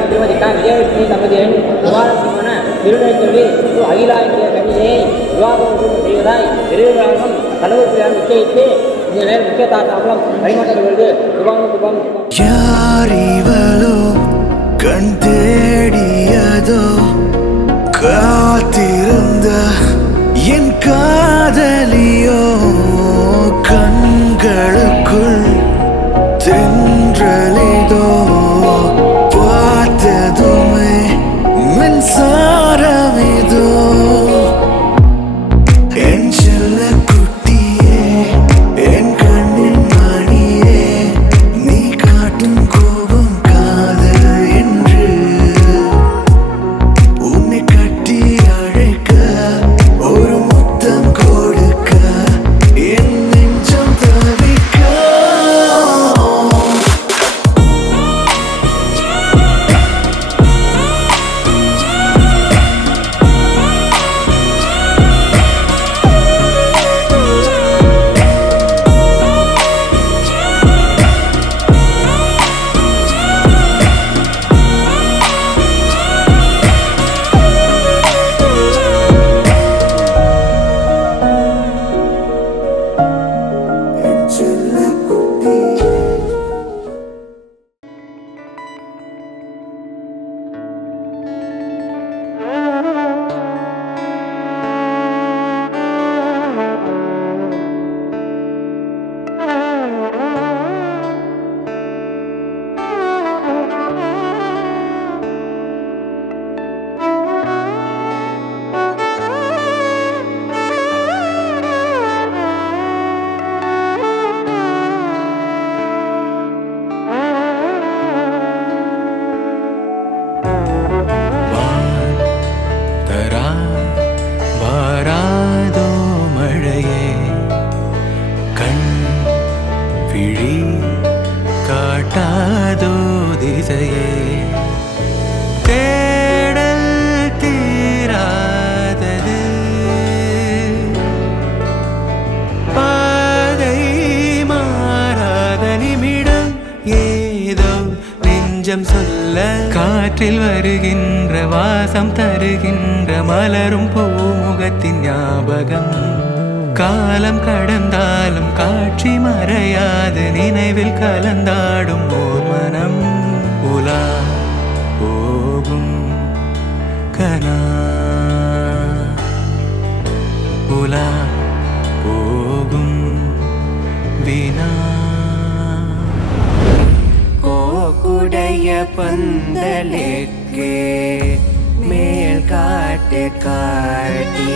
திருமதி க விஜயலட்சுமி தம்பதியின் விவாதமான திருநெல்வேலி அகில இந்திய கண்ணியை விவாதம் செய்வதாய் பெரியவர்களும் தலைவர்களால் நிச்சயித்து இந்த நேரம் முக்கிய தாக்கம் பரிமாற்றப்படுவது சுபாம் யாரிவளோ கண் தேடியதோ காத்திருந்த என் காதலியோ கண்களுக்குள் தென்றலிதோ பார்த்ததுமே மின்சாரமிதோ என் செல்ல குட்டியே என் கண்ணின் மணியே நீ காட்டும் கோபம் காதல் என்று உன்னை கட்டி அழைக்க ஒரு முத்தம் கொடுக்க என் நெஞ்சம் தவிக்க வாராதோ மழையே கண் விழி காட்டாதோ திசையே தேடல் தீராதது பாதை மாறாத நிமிடம் ஏதோ நெஞ்சம் சொல்ல காற்றில் வருகின்ற வாசம் தருகின்ற மலரும் பூமுகத்தின் ஞாபகம் காலம் கடந்தாலும் காட்சி மறையாது நினைவில் கலந்தாடும் ஓர் மனம் உலா போகும் கனா உலா போகும் வினா கோக்குடைய பந்தலுக்கு மேல் காட்டு காட்டி